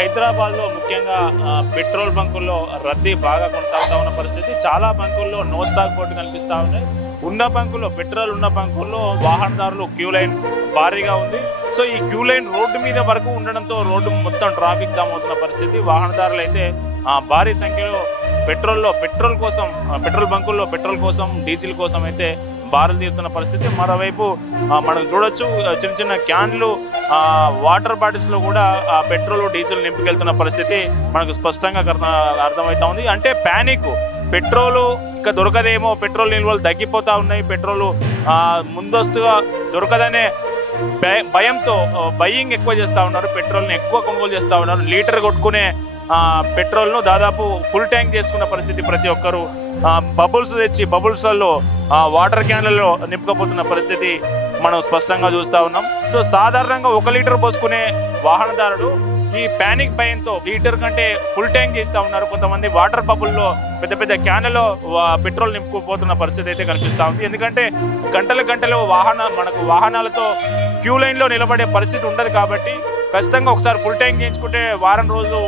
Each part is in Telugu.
హైదరాబాద్లో ముఖ్యంగా పెట్రోల్ బంకుల్లో రద్దీ బాగా కొనసాగుతూ ఉన్న పరిస్థితి. చాలా బంకుల్లో నో స్టాక్ బోర్డు కనిపిస్తూ ఉన్నాయి. ఉన్న బంకుల్లో పెట్రోల్ ఉన్న బంకుల్లో వాహనదారులు క్యూ లైన్ భారీగా ఉంది. సో ఈ క్యూ లైన్ రోడ్డు మీద వరకు ఉండడంతో రోడ్డు మొత్తం ట్రాఫిక్ జామ్ అవుతున్న పరిస్థితి. వాహనదారులు అయితే భారీ సంఖ్యలో పెట్రోల్ బంకుల్లో పెట్రోల్ కోసం డీజిల్ కోసం అయితే బారులు తీరుతున్న పరిస్థితి. మరోవైపు మనం చూడొచ్చు చిన్న చిన్న క్యాన్లు వాటర్ బాటిల్స్లో కూడా పెట్రోల్ డీజిల్ నింపుకెళ్తున్న పరిస్థితి మనకు స్పష్టంగా అర్థమవుతా ఉంది. అంటే ప్యానిక్, పెట్రోలు ఇంకా దొరకదేమో, పెట్రోల్ నిల్వలు తగ్గిపోతూ ఉన్నాయి, పెట్రోలు ముందస్తుగా దొరకదనే భయంతో బయ్యింగ్ ఎక్కువ చేస్తూ ఉన్నారు, పెట్రోల్ని ఎక్కువ కొనుగోలు చేస్తూ ఉన్నారు. లీటర్ కొట్టుకునే పెట్రోల్ను దాదాపు ఫుల్ ట్యాంక్ చేసుకున్న పరిస్థితి. ప్రతి ఒక్కరు బబుల్స్ తెచ్చి బబుల్స్లలో వాటర్ క్యాన్లలో నింపుకపోతున్న పరిస్థితి మనం స్పష్టంగా చూస్తూ ఉన్నాం. సో సాధారణంగా 1 లీటర్ పోసుకునే వాహనదారుడు ఈ ప్యానిక్ భయంతో లీటర్ కంటే ఫుల్ ట్యాంక్ చేస్తూ ఉన్నారు. కొంతమంది వాటర్ బబుల్లో పెద్ద పెద్ద క్యాన్లలో పెట్రోల్ నింపుకుపోతున్న పరిస్థితి అయితే కనిపిస్తూ ఉంది. ఎందుకంటే గంటలు మనకు వాహనాలతో క్యూ లైన్లో నిలబడే పరిస్థితి ఉండదు కాబట్టి ఖచ్చితంగా ఒకసారి ఫుల్ ట్యాంక్ చేయించుకుంటే వారం రోజులు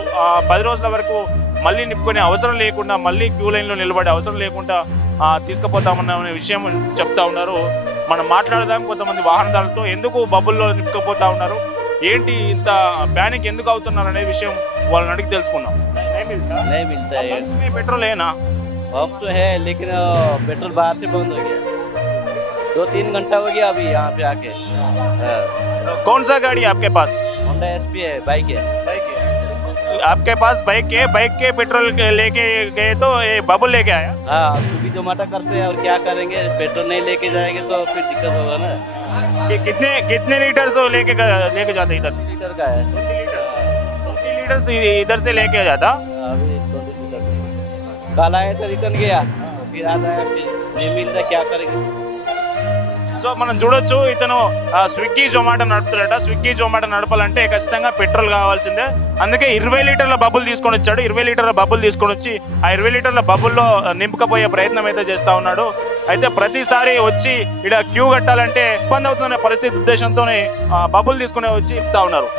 10 రోజుల వరకు మళ్ళీ నింపుకునే అవసరం లేకుండా, మళ్ళీ క్యూ లైన్లో నిలబడే అవసరం లేకుండా తీసుకుపోతామన్న విషయం చెప్తా ఉన్నారు. మనం మాట్లాడదాం కొంతమంది వాహనదారులతో. ఎందుకు బబుల్లో నింపుకపోతా ఉన్నారు, ఏంటి ఇంత ప్యానిక్ ఎందుకు అవుతున్నారు అనే విషయం వాళ్ళని అడిగి తెలుసుకుందాం. పెట్రోల్ ఏనా? पंप तो है लेकिन पेट्रोल बाहर से बंद हो गया, 2-3 घंटा हो गया अभी यहाँ पे आके। कौन सा गाड़ी आपके पास? होंडा एसपी है, बाइक है। आपके पास बाइक है, बाइक के पेट्रोल लेके गए तो ये बबल लेके आया? हाँ, स्विगी जोमेटो करते हैं और क्या करेंगे, पेट्रोल नहीं लेके जाएंगे तो फिर दिक्कत होगा ना। कितने लीटर से लेके जाते इधर? लीटर का है, 20 लीटर से इधर से लेके जाता। अभी 20 लीटर कल आया तो रिटर्न गया, फिर आता है, फिर नहीं मिल रहा, क्या करेंगे। సో మనం చూడొచ్చు ఇతను స్విగ్గీ జొమాటో నడుపుతాడట. స్విగ్గీ జొమాటో నడపాలంటే ఖచ్చితంగా పెట్రోల్ కావాల్సిందే. అందుకే 20 లీటర్ల బబుల్ తీసుకొని వచ్చాడు. 20 లీటర్ల బబుల్ తీసుకొని వచ్చి ఆ 20 లీటర్ల బబుల్లో నింపుకపోయే ప్రయత్నం అయితే చేస్తూ ఉన్నాడు. అయితే ప్రతిసారి వచ్చి ఇక్కడ క్యూ కట్టాలంటే ఇబ్బంది అవుతున్న పరిస్థితి ఉద్దేశంతోనే బబుల్ తీసుకుని వచ్చి ఇస్తా ఉన్నారు.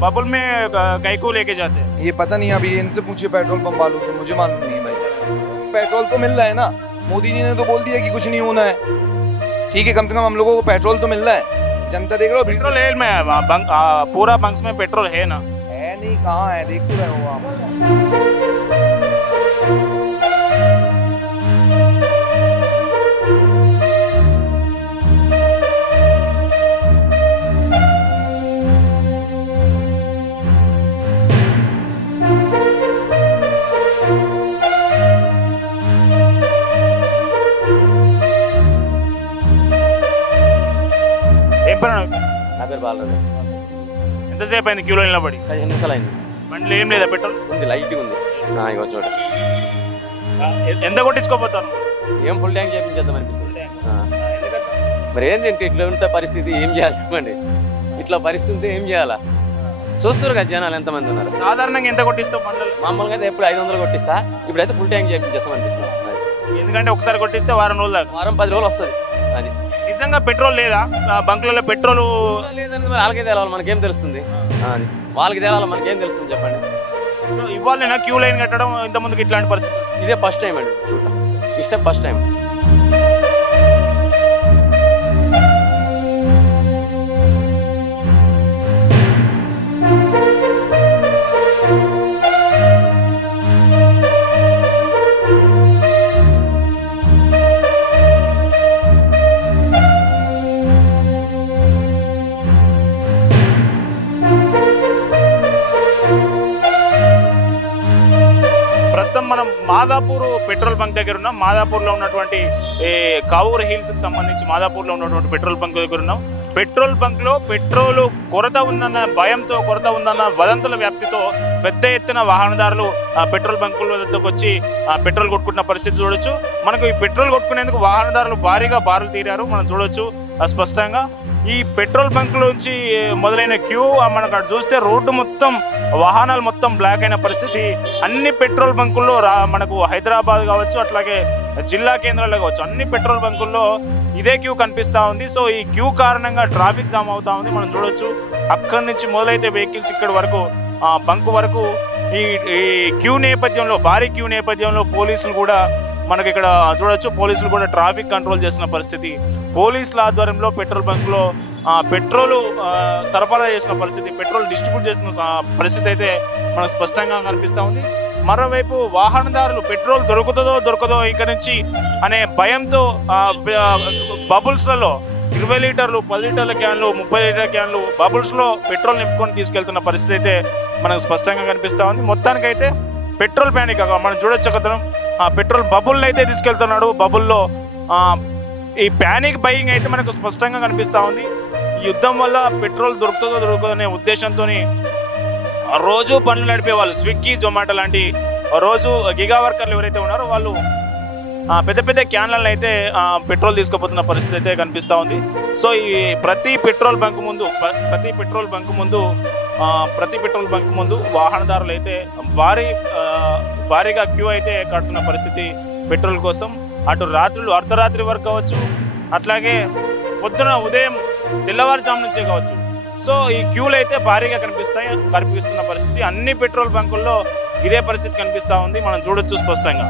बबल में कैको लेके जाते हैं? ये पता नहीं, अभी इनसे पूछिए पेट्रोल पंप वालों से, मुझे मालूम नहीं है भाई। पेट्रोल तो मिल रहा है ना, मोदी जी ने तो बोल दिया कि कुछ नहीं होना है। ठीक है, कम से कम हम लोगों को पेट्रोल तो मिल रहा है। जनता देख रहे हो पेट्रोल है में पूरा बंक्स में पेट्रोल है ना? है नहीं, कहाँ है, देख तो रहे हो आप। నగర్ బాలరాజు ఎంతసేపు అయింది క్యూలో నిలబడి? 15 నిమిషాలు అయింది. బండిలో ఏం లేదా పెట్రోల్? ఉంది, లైట్ ఉంది. ఇగో చూడ ఎంత కొట్టించుకోపోతాను? ఏం ఫుల్ ట్యాంక్ చేయించేద్దాం అనిపిస్తుంది. మరి ఏంటి ఇట్లా ఉంటే పరిస్థితి, ఏం చేయాలి చెప్పండి? ఇట్లా పరిస్థితి ఏం చేయాలా? చూస్తారు కదా జనాలు ఎంతమంది ఉన్నారు. సాధారణంగా ఎంత కొట్టిస్తావు బండ్లు? మామూలుగా అయితే ఎప్పుడు 500 కొట్టిస్తా, ఇప్పుడైతే ఫుల్ ట్యాంక్ చేయించేస్తాం అనిపిస్తుంది. ఎందుకంటే ఒకసారి కొట్టిస్తే వారం రోజులు, వారం 10 రోజులు వస్తుంది. అది నిజంగా పెట్రోల్ లేదా బంకులలో? పెట్రోల్ లేదని వాళ్ళకే తేలాలి, మనకేం తెలుస్తుంది? అది వాళ్ళకి తేలాలి, మనకేం తెలుస్తుంది చెప్పండి? సో ఇవ్వాలైనా క్యూ లైన్ కట్టడం ఇంతకుముందుకు ఇట్లాంటి పరిస్థితి ఇదే ఫస్ట్ టైం అండి చూడటం, ఇష్టం ఫస్ట్ టైం. మనం మాదాపూర్ పెట్రోల్ బంక్ దగ్గర ఉన్నాం. మాదాపూర్లో ఉన్నటువంటి కావూరు హిల్స్కి సంబంధించి మాదాపూర్లో ఉన్నటువంటి పెట్రోల్ బంక్ దగ్గర ఉన్నాం. పెట్రోల్ బంక్లో పెట్రోల్ కొరత ఉందన్న భయంతో, కొరత ఉందన్న వదంతుల వ్యాప్తితో పెద్ద ఎత్తున వాహనదారులు పెట్రోల్ బంకుల వద్దకు వచ్చి పెట్రోల్ కొట్టుకుంటున్న పరిస్థితి చూడొచ్చు. మనకు ఈ పెట్రోల్ కొట్టుకునేందుకు వాహనదారులు భారీగా బారులు తీరారు. మనం చూడొచ్చు స్పష్టంగా. ఈ పెట్రోల్ బంక్ నుంచి మొదలైన క్యూ మనకు అక్కడ చూస్తే రోడ్డు మొత్తం వాహనాలు మొత్తం బ్లాక్ అయిన పరిస్థితి. అన్ని పెట్రోల్ బంకుల్లో మనకు హైదరాబాద్ కావచ్చు, అట్లాగే జిల్లా కేంద్రాల్లో కావచ్చు, అన్ని పెట్రోల్ బంకుల్లో ఇదే క్యూ కనిపిస్తూ ఉంది. సో ఈ క్యూ కారణంగా ట్రాఫిక్ జామ్ అవుతూ ఉంది. మనం చూడొచ్చు అక్కడి నుంచి మొదలైతే వెహికల్స్ ఇక్కడ వరకు బంకు వరకు ఈ క్యూ నేపథ్యంలో, భారీ క్యూ నేపథ్యంలో పోలీసులు కూడా మనకి ఇక్కడ చూడొచ్చు. పోలీసులు కూడా ట్రాఫిక్ కంట్రోల్ చేసిన పరిస్థితి. పోలీసుల ఆధ్వర్యంలో పెట్రోల్ బంక్లో పెట్రోల్ సరఫరా చేసిన పరిస్థితి, పెట్రోల్ డిస్ట్రిబ్యూట్ చేసిన పరిస్థితి అయితే మనకు స్పష్టంగా కనిపిస్తూ ఉంది. మరోవైపు వాహనదారులు పెట్రోల్ దొరకదో ఇక్కడ నుంచి అనే భయంతో బబుల్స్లలో 20 లీటర్లు, 10 లీటర్ల క్యాన్లు, 30 లీటర్ల క్యాన్లు బబుల్స్లో పెట్రోల్ నింపుకొని తీసుకెళ్తున్న పరిస్థితి అయితే మనకు స్పష్టంగా కనిపిస్తూ ఉంది. మొత్తానికైతే పెట్రోల్ ప్యానిక్ మనం చూడొచ్చు. ఒకతను పెట్రోల్ బబుల్ అయితే తీసుకెళ్తున్నాడు. బబుల్లో ఈ ప్యానిక్ బయింగ్ అయితే మనకు స్పష్టంగా కనిపిస్తూ ఉంది. ఈ యుద్ధం వల్ల పెట్రోల్ దొరకదో అనే ఉద్దేశంతో రోజు పనులు నడిపే వాళ్ళు, స్విగ్గీ, జొమాటో లాంటి రోజు గిగా వర్కర్లు ఎవరైతే ఉన్నారో వాళ్ళు పెద్ద పెద్ద క్యాన్లను అయితే పెట్రోల్ తీసుకుపోతున్న పరిస్థితి అయితే కనిపిస్తూ ఉంది. సో ఈ ప్రతి పెట్రోల్ బంక్ ముందు వాహనదారులు అయితే భారీగా క్యూ అయితే కడుతున్న పరిస్థితి పెట్రోల్ కోసం. అటు రాత్రులు అర్ధరాత్రి వరకు కావచ్చు, అట్లాగే పొద్దున ఉదయం తెల్లవారుజాము నుంచే కావచ్చు. సో ఈ క్యూలు అయితే భారీగా కనిపిస్తున్న పరిస్థితి. అన్ని పెట్రోల్ బంకుల్లో ఇదే పరిస్థితి కనిపిస్తూ ఉంది. మనం చూడొచ్చు స్పష్టంగా.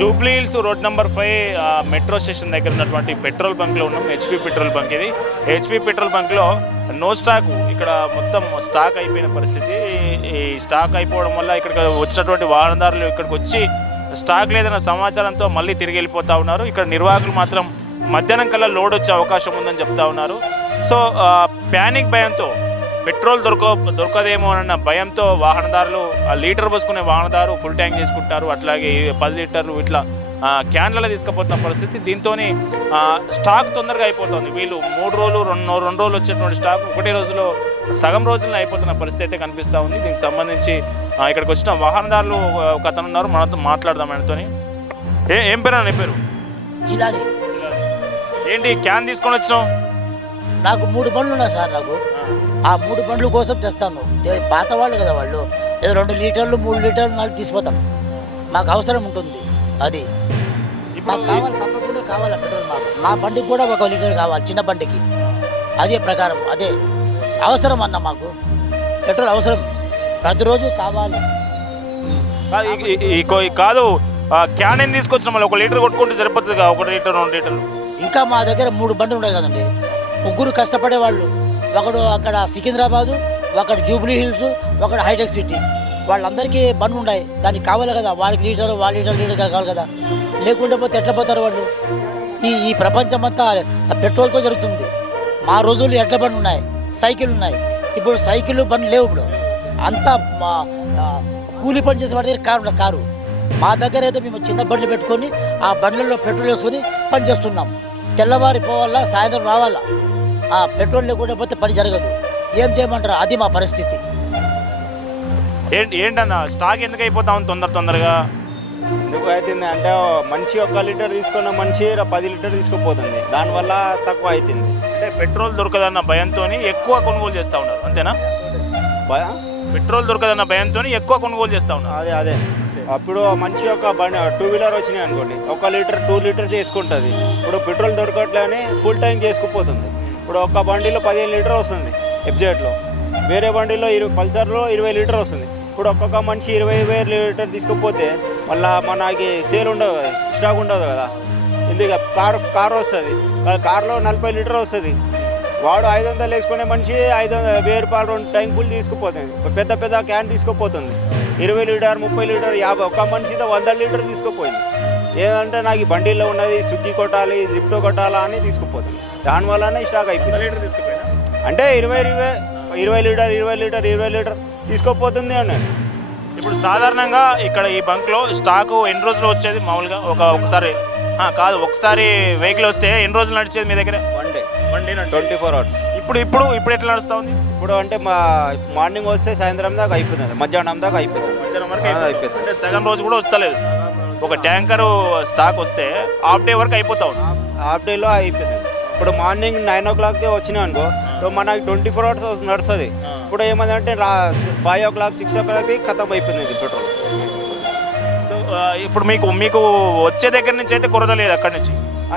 Jubilee Hills road number 5 metro station దగ్గర ఉన్నటువంటి పెట్రోల్ బంక్లో ఉన్నాం. హెచ్పి పెట్రోల్ బంక్ ఇది. హెచ్పి పెట్రోల్ బంక్లో నో స్టాక్, ఇక్కడ మొత్తం స్టాక్ అయిపోయిన పరిస్థితి. ఈ స్టాక్ అయిపోవడం వల్ల ఇక్కడికి వచ్చినటువంటి వాహనదారులు ఇక్కడికి వచ్చి స్టాక్ లేదన్న సమాచారంతో మళ్ళీ తిరిగి వెళ్ళిపోతూ ఉన్నారు. ఇక్కడ నిర్వాహకులు మాత్రం మధ్యాహ్నం కల్లా లోడ్ వచ్చే అవకాశం ఉందని చెప్తా ఉన్నారు. సో ప్యానిక్ భయంతో, పెట్రోల్ దొరకదేమో అన్న భయంతో వాహనదారులు లీటర్ పోసుకునే వాహనదారు ఫుల్ ట్యాంక్ చేసుకుంటారు. అట్లాగే 10 లీటర్లు ఇట్లా క్యాన్లలో తీసుకుపోతున్న పరిస్థితి. దీంతో స్టాక్ తొందరగా అయిపోతుంది. వీళ్ళు 3 రోజులు 2 రోజులు వచ్చేటువంటి స్టాక్ ఒకటే రోజులో సగం రోజుల్లో అయిపోతున్న పరిస్థితి అయితే కనిపిస్తూ ఉంది. దీనికి సంబంధించి ఇక్కడికి వచ్చిన వాహనదారులు ఒక అతను ఉన్నారు, మనతో మాట్లాడదాం ఆయనతో. ఏం పేరు అన్న పేరు? జిలాని. ఏంటి క్యాన్ తీసుకొని వచ్చినావు? నాకు 3 బండ్లు ఉన్నాయి సార్. నాకు ఆ 3 బండ్ల కోసం తెస్తాను. పాత వాళ్ళు కదా వాళ్ళు, ఏదో 2 లీటర్లు 3 లీటర్లు 4 తీసిపోతాను. మాకు అవసరం ఉంటుంది. అది మాకు కావాలి, తప్పకుండా కావాలి పెట్రోల్. మాకు నా బండికి కూడా 1 లీటర్ కావాలి, చిన్న బండికి. అదే ప్రకారం అదే అవసరం అన్న. మాకు పెట్రోల్ అవసరం, ప్రతిరోజు కావాలి. కాదు క్యాన్ ఏం తీసుకొచ్చిన మళ్ళీ 1 లీటర్ కొట్టుకుంటే సరిపోతుంది కదా, 1 లీటర్ 2 లీటర్లు. ఇంకా మా దగ్గర 3 బండ్లు ఉన్నాయి కదండి. 3 కష్టపడే వాళ్ళు, ఒకడు అక్కడ సికింద్రాబాదు, ఒకడు జూబ్లీ హిల్స్, ఒకడు హైటెక్ సిటీ. వాళ్ళందరికీ బండ్లు ఉన్నాయి. దానికి కావాలి కదా, వాళ్ళకి లీటర్ కావాలి కదా. లేకుంటే పోతే ఎట్లా పోతారు వాళ్ళు? ఈ ప్రపంచం అంతా పెట్రోల్తో జరుగుతుంది. మా రోజులు ఎట్ల బండ్లు ఉన్నాయి, సైకిల్ ఉన్నాయి. ఇప్పుడు సైకిల్ బండ్లు లేవు. ఇప్పుడు అంతా కూలి పని చేసే వాడి దగ్గర కారు. మా దగ్గర అయితే మేము చిన్న బండ్లు పెట్టుకొని ఆ బండ్లలో పెట్రోల్ వేసుకొని పని చేస్తున్నాం. తెల్లవారి పోవాలా, సాయంత్రం రావాలా. పెట్రోల్ లేకుండా పోతే పని జరగదు. ఏం చేయమంటారు? అది మా పరిస్థితి. ఏంటన్నా స్టాక్ ఎందుకు అయిపోతా ఉంది తొందరగా? ఎందుకు అవుతుంది అంటే మంచి 1 లీటర్ తీసుకున్న మంచి 10 లీటర్ తీసుకుపోతుంది. దానివల్ల తక్కువ అవుతుంది. అంటే పెట్రోల్ దొరకదన్న భయంతో ఎక్కువ కొనుగోలు చేస్తూ ఉన్నారు, అంతేనా? పెట్రోల్ దొరకదన్న భయంతో ఎక్కువ కొనుగోలు చేస్తూ ఉన్నారు. అదే అప్పుడు మంచి ఒక బండి 2 వీలర్ వచ్చినాయి అనుకోండి, 1 లీటర్ 2 లీటర్స్ చేసుకుంటుంది. ఇప్పుడు పెట్రోల్ దొరకట్లేని ఫుల్ ట్యాంక్ చేసుకుపోతుంది. ఇప్పుడు ఒక బండిలో 15 లీటర్ వస్తుంది ఎఫ్జెడ్లో, వేరే బండిలో పల్సర్లో 20 లీటర్ వస్తుంది. ఇప్పుడు ఒక్కొక్క మనిషి 20 లీటర్ తీసుకుపోతే మళ్ళీ మనకి సేల్ ఉండదు కదా, స్టాక్ ఉండదు కదా. ఎందుకు కారు వస్తుంది, కారులో 40 లీటర్ వస్తుంది. వాడు 500 వేసుకునే మనిషి 1000 రూపాయలు ట్యాంక్ ఫుల్ తీసుకుపోతుంది. పెద్ద క్యాన్ తీసుకుపోతుంది. 20 లీటర్ 30 లీటర్ 50, ఒక్క మనిషితో 100 లీటర్ తీసుకుపోయింది. ఏదంటే నాకు ఈ బండిలో ఉన్నది స్విగ్గీ కొట్టాలి, జిప్టో కొట్టాలా అని తీసుకుపోతుంది. దానివల్లనే స్టాక్ అయిపోయింది. అంటే 20 లీటర్ తీసుకోపోతుంది అన్నాడు. ఇప్పుడు సాధారణంగా ఇక్కడ ఈ బంక్లో స్టాకు ఎన్ని రోజులు వచ్చేది మామూలుగా ఒకసారి వెహికల్ వస్తే ఎన్ని రోజులు నడిచేది మీ దగ్గర? One day 24 hours. ఇప్పుడు ఎట్లా నడుస్తూ ఉంది? ఇప్పుడు అంటే మార్నింగ్ వస్తే సాయంత్రం దాకా అయిపోతుంది, మధ్యాహ్నం దాకా అయిపోతుంది. అంటే సగం రోజు కూడా వస్తలేదు. ఒక ట్యాంకరు స్టాక్ వస్తే హాఫ్ డే వరకు అయిపోతా ఉంది. హాఫ్ డేలో అయిపోతుంది. ఇప్పుడు మార్నింగ్ 9 o'clock వచ్చినాయి అనుకో, తో మనకి 24 hours నడుస్తుంది. ఇప్పుడు ఏమంటే 5 o'clock 6 o'clock ఖతం అయిపోయింది పెట్రోల్. సో ఇప్పుడు మీకు వచ్చే దగ్గర నుంచి అయితే కొరత లేదు అక్కడి నుంచి?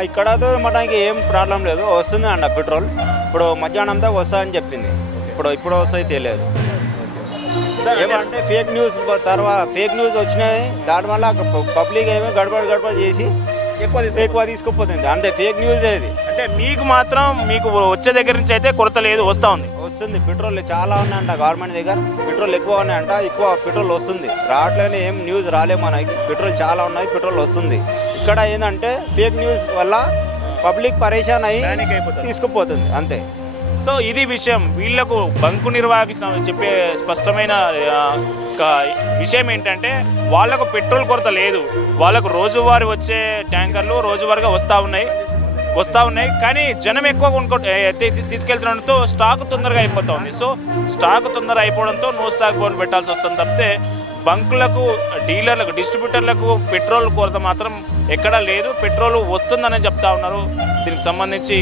ఇక్కడతో మనకి ఏం ప్రాబ్లం లేదు, వస్తుంది అన్న పెట్రోల్. ఇప్పుడు మధ్యాహ్నం దాకా వస్తుందని చెప్పింది. ఇప్పుడు వస్తాయి తెలియదు. ఏమంటే ఫేక్ న్యూస్ వచ్చినాయి, దానివల్ల పబ్లిక్ ఏమో గడబడి చేసి ఎక్కువ తీసుకుపోతుంది. అంతే, ఫేక్ న్యూస్ అది. అంటే మీకు వచ్చే దగ్గర నుంచి అయితే కొరత లేదు, వస్తుంది పెట్రోల్ చాలా ఉన్నాయంట గవర్నమెంట్ దగ్గర. పెట్రోల్ ఎక్కువ ఉన్నాయంట, ఎక్కువ పెట్రోల్ వస్తుంది. రావట్లేని ఏం న్యూస్ రాలే మనకి. పెట్రోల్ చాలా ఉన్నాయి, పెట్రోల్ వస్తుంది. ఇక్కడ ఏంటంటే ఫేక్ న్యూస్ వల్ల పబ్లిక్ పరేషాన్ అయ్యి తీసుకుపోతుంది అంతే. సో ఇది విషయం. వీళ్లకు బంకు నిర్వాహకులు చెప్పే స్పష్టమైన విషయం ఏంటంటే వాళ్ళకు పెట్రోల్ కొరత లేదు. వాళ్ళకు రోజువారీ వచ్చే ట్యాంకర్లు రోజువారీగా వస్తూ ఉన్నాయి కానీ జనం ఎక్కువ తీసుకెళ్తుండడంతో స్టాక్ తొందరగా అయిపోతూ ఉంది. సో స్టాక్ తొందరగా అయిపోవడంతో నో స్టాక్ బోర్డు పెట్టాల్సి వస్తుంది తప్పితే బంకులకు, డీలర్లకు, డిస్ట్రిబ్యూటర్లకు పెట్రోల్ కొరత మాత్రం ఎక్కడా లేదు. పెట్రోల్ వస్తుందని చెప్తా ఉన్నారు. దీనికి సంబంధించి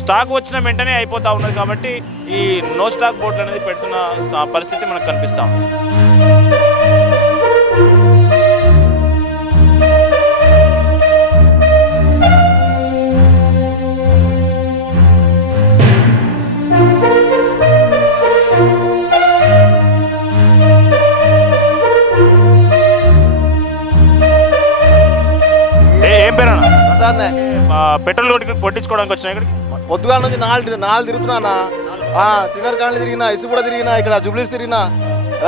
స్టాక్ వచ్చిన వెంటనే అయిపోతూ ఉన్నది కాబట్టి ఈ నో స్టాక్ బోర్డులు అనేది పెడుతున్న పరిస్థితి మనకు కనిపిస్తూ ఉంది. ఏం పేరన్నా? పెట్రోల్ కొట్టించుకోవడానికి వచ్చినా ఇక్కడికి పొద్దుగా నుంచి నాలుగు తిరుగుతున్నా. శ్రీనగర్ కాలనీ తిరిగినా, ఇసుగూడ తిరిగినా, ఇక్కడ జూబ్లీస్ తిరిగినా,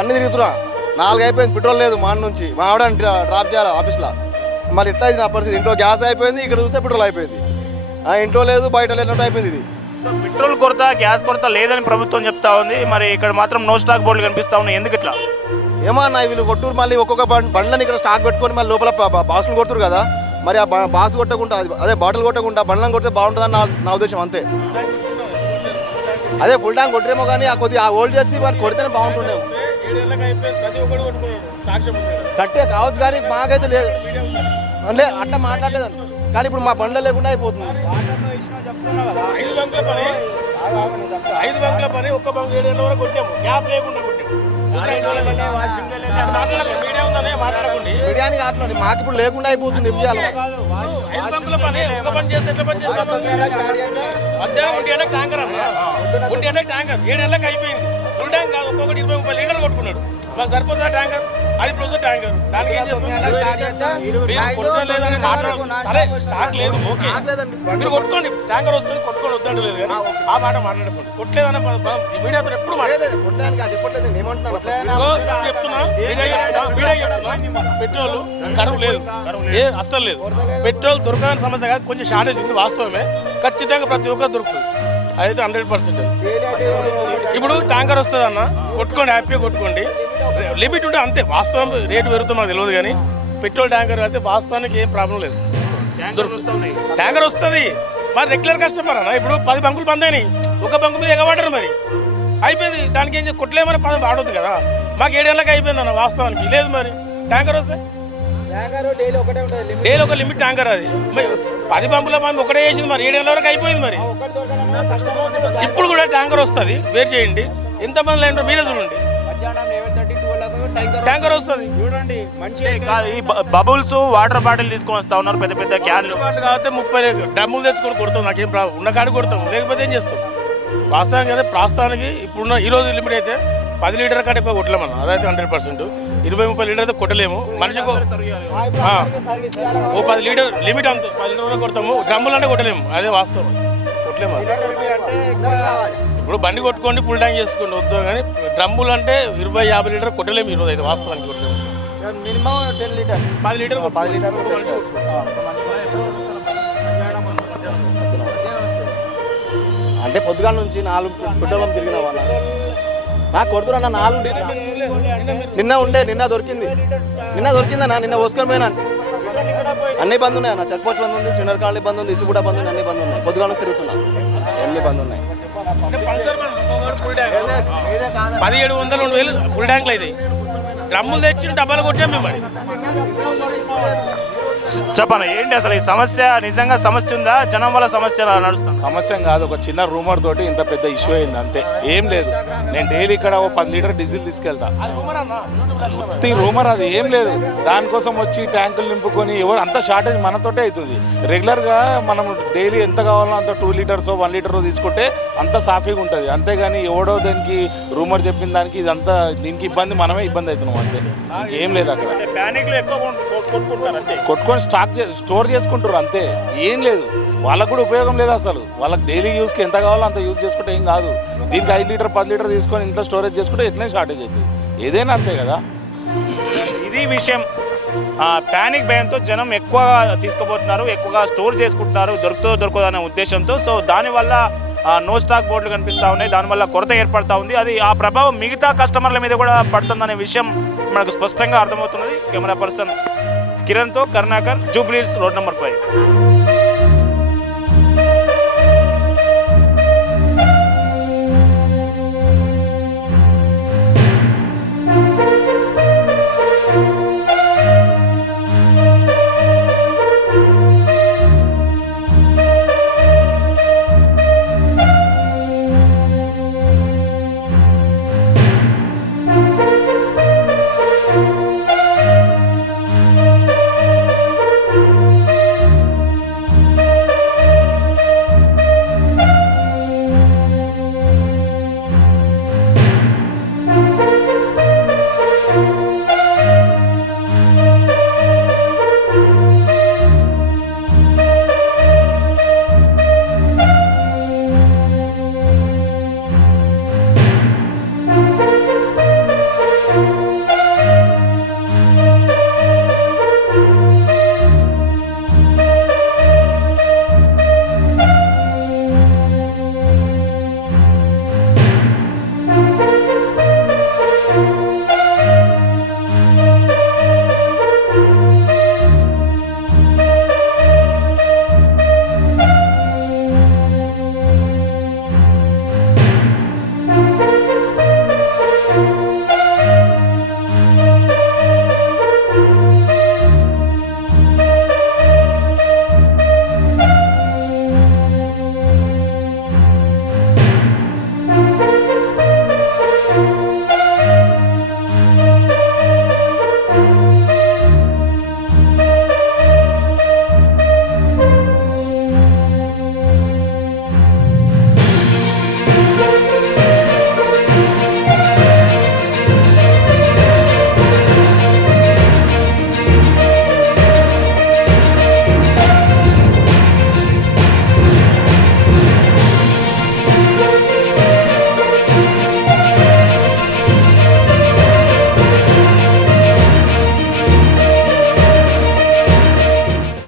అన్నీ తిరుగుతున్నా. 4 అయిపోయింది, పెట్రోల్ లేదు. మా నుంచి మా ఆవిడ డ్రాప్ చేయాలి ఆఫీస్లో. మరి ఎట్లా ఇది నా పరిస్థితి? ఇంట్లో గ్యాస్ అయిపోయింది, ఇక్కడ చూస్తే పెట్రోల్ అయిపోయింది. ఇంట్లో లేదు, బయట లేనట్టు అయిపోయింది ఇది. సో పెట్రోల్ కొరత, గ్యాస్ కొరత లేదని ప్రభుత్వం చెప్తా ఉంది. మరి ఇక్కడ మాత్రం నో స్టాక్ బోర్డులు కనిపిస్తా ఉన్నాయి. ఎందుకు ఇట్లా? ఏమన్నా వీళ్ళు కొట్టూరు మళ్ళీ ఒక్కొక్క బండ్లని ఇక్కడ స్టాక్ పెట్టుకొని మళ్ళీ లోపల బాక్సులు కొడుతురు కదా. మరి ఆ బాక్స్ కొట్టకుండా, అదే బాటిల్ కొట్టకుండా బండ్లను కొడితే బాగుంటుందని నా ఉద్దేశం అంతే. అదే ఫుల్ ట్యాంక్ కొట్టరేమో కానీ ఆ కొద్దిగా హోల్డ్ చేసి వారు కొడితేనే బాగుంటుండేమో. కట్టే కావచ్చు కానీ మాకైతే లేదు అంటే అట్లా మాట్లాడలేదండి. కానీ ఇప్పుడు మా బండ్ల లేకుండా అయిపోతుంది. 5 బంకుల పని ఒక్క బంకు 7 గంటల వరకు కొట్టాము, గ్యాప్ లేకుండా కొట్టాము. బిర్యానీ కావట్లేదు, మాకు ఇప్పుడు లేకుండా అయిపోతుంది. ఏం చేయాలి? 5 బంకుల పని ఒక్క పని చేస్తే ఎట్లా పని చేస్తాం? మధ్యాహ్నం 1 గంటలకు ట్యాంకర్ అన్న, 1 గంటలకు ట్యాంకర్ 7 గంటలకు అయిపోయింది. ఫుల్ ట్యాంక్ కాదు, ఒక్కొక్కటి 20-30 లీటర్లు కొట్టుకున్నాడు. మాకు సరిపోతుందా ట్యాంకర్? 5+ ట్యాంకర్. దానికి ఏం చేస్తాం? సరే స్టాక్ లేదు, ఓకే, మీరు కొట్టుకోండి, ట్యాంకర్ వస్తుంది, కొట్టుకొని వద్దంటే లేదు కానీ ఆ మాట మాట్లాడుకోండి. కొట్టలేదన్న మీడియాతో ఎప్పుడు పెట్రోల్ కరువు లేదు, అస్సలు లేదు. పెట్రోల్ దొరకని సమస్య కాదు, కొంచెం షార్టేజ్ ఉంది వాస్తవమే. ఖచ్చితంగా ప్రతి ఒక్కరు దొరుకుతుంది, అయితే 100%. ఇప్పుడు ట్యాంకర్ వస్తుంది అన్న, కొట్టుకోండి, హ్యాపీగా కొట్టుకోండి. లిమిట్ ఉంటే అంతే. వాస్తవం రేటు పెరుగుతుంది మాకు తెలియదు కానీ పెట్రోల్ ట్యాంకర్ అయితే వాస్తవానికి ఏం ప్రాబ్లం లేదు, దొరుకుతుంది. ట్యాంకర్ వస్తుంది. మరి రెగ్యులర్ కస్టమర్ అన్న, ఇప్పుడు 10 బంకులు బంద్ అయినాయి, ఒక బంకు మీద ఎగబడ్డారు, మరి అయిపోయింది. దానికి ఏం కొట్టలేమని పదం వాడొద్దు కదా. మాకు 7 గంటలకు అయిపోయింది అన్న, వాస్తవానికి లేదు. మరి ట్యాంకర్ వస్తే డైలీ ఒక లిమిట్ ట్యాంకర్, అది 10 బంకుల మంది ఒకటే వేసింది, మరి 7 గంటల వరకు అయిపోయింది. మరి ఇప్పుడు కూడా ట్యాంకర్ వస్తుంది, వెయిట్ చేయండి. ఎంతమంది లేంటో మీరే చూడండి, ట్యాంకర్ వస్తుంది చూడండి. మంచి కాదు, ఈ బబుల్స్ వాటర్ బాటిల్ తీసుకొని వస్తా ఉన్నారు, పెద్ద పెద్ద క్యాన్లు కాబట్టి 30 డ్రమ్ములు తెచ్చుకొని కొడతాం. నాకేం ప్రాబ్లం, ఉన్న కాడికి కొడతాం, లేకపోతే ఏం చేస్తాం? వాస్తవానికి అయితే ప్రస్తుతానికి ఇప్పుడున్న ఈరోజు లిమిట్ అయితే 10 లీటర్ కంటే ఎక్కువ కొట్టలేమన్నా, అదైతే 100%. 20-30 లీటర్ అయితే కొట్టలేము. మనిషికి ఓ 10 లీటర్ లిమిట్, అంతే 10 లీటర్ వరకు కొడతాము. డ్రమ్ములు అంటే కొట్టలేము, అదే వాస్తవం, కొట్టలేము. ఇప్పుడు బండి కొట్టుకోండి, ఫుల్ ట్యాంక్ చేసుకోండి, వద్దు. కానీ డ్రమ్ములు అంటే 20-50 లీటర్ కొట్టలేము ఈరోజు అయితే, వాస్తవానికి కొట్టలేము. మినిమం 10 లీటర్స్ 10 లీటర్ అంటే పొద్దుగాల నుంచి 4 పెట్రోల్ పంప్ తిరిగినా వాళ్ళ నాకు కొడుతున్నా 4 నిన్న దొరికిందన్నా నిన్న పోసుకొని పోయినా అన్ని బంద్ ఉన్నాయి అన్న చెక్ పోస్ట్ బంద్ ఉంది శ్రీనగర్ కాలనీ బంద్ ఉంది ఇసుగూడ బంద్ ఉంది అన్ని బంద్ ఉన్నాయి పొద్దుగాల తిరుగుతున్నా అన్ని బంద్ ఉన్నాయి 1700 2000 ఫుల్ ట్యాంక్లు అయితే డ్రమ్ములు తెచ్చి డబ్బాలు కొట్టాం మేము మరి చెప్పండి ఏంటి అసలు ఈ సమస్య నిజంగా సమస్య ఉందా జనం వల్ల సమస్య నడుస్తుంది? సమస్య కాదు, ఒక చిన్న రూమర్ తోటి ఇంత పెద్ద ఇష్యూ అయింది అంతే, ఏం లేదు. నేను డైలీ ఇక్కడ 10 లీటర్ డీజిల్ తీసుకెళ్తా, ఉత్తి రూమర్, అది ఏం లేదు. దానికోసం వచ్చి ట్యాంకులు నింపుకొని ఎవరు అంత షార్టేజ్ మనతోటే అవుతుంది. రెగ్యులర్గా మనం డైలీ ఎంత కావాలో అంత 2 లీటర్స్ 1 లీటర్ తీసుకుంటే అంత సాఫీగా ఉంటుంది. అంతేగాని ఎవడో దానికి రూమర్ చెప్పిన దానికి ఇదంతా దీనికి ఇబ్బంది, మనమే ఇబ్బంది అవుతున్నాం అంతే, ఇంకేం లేదు. అక్కడ ప్యానిక్లో ఎక్కువ కొట్టుకుంటారు అంతే, కొట్టుకొని స్టోర్ చేసుకుంటారు అంతే, ఏం లేదు. వాళ్ళకు కూడా ఉపయోగం లేదు అసలు. వాళ్ళకి డైలీ యూస్కి ఎంత కావాలో అంత యూజ్ చేసుకుంటే ఏం కాదు. దీనికి 5 లీటర్ 10 లీటర్ తీసుకొని ఇంట్లో స్టోరేజ్ చేసుకుంటే ఎట్లనే షార్టేజ్ అవుతుంది, ఏదైనా అంతే కదా. ఇది విషయం. ప్యానిక్ భయంతో జనం ఎక్కువగా తీసుకుపోతున్నారు, ఎక్కువగా స్టోర్ చేసుకుంటున్నారు, దొరకదో అనే ఉద్దేశంతో. సో దానివల్ల నో స్టాక్ బోర్డులు కనిపిస్తూ ఉన్నాయి, దానివల్ల కొరత ఏర్పడుతూ ఉంది. అది ఆ ప్రభావం మిగతా కస్టమర్ల మీద కూడా పడుతుందనే విషయం మనకు స్పష్టంగా అర్థమవుతున్నది. కెమెరా పర్సన్ కిరణ్తో కరుణాకర్, జూబ్లీ హిల్స్, రోడ్ నెంబర్ 5.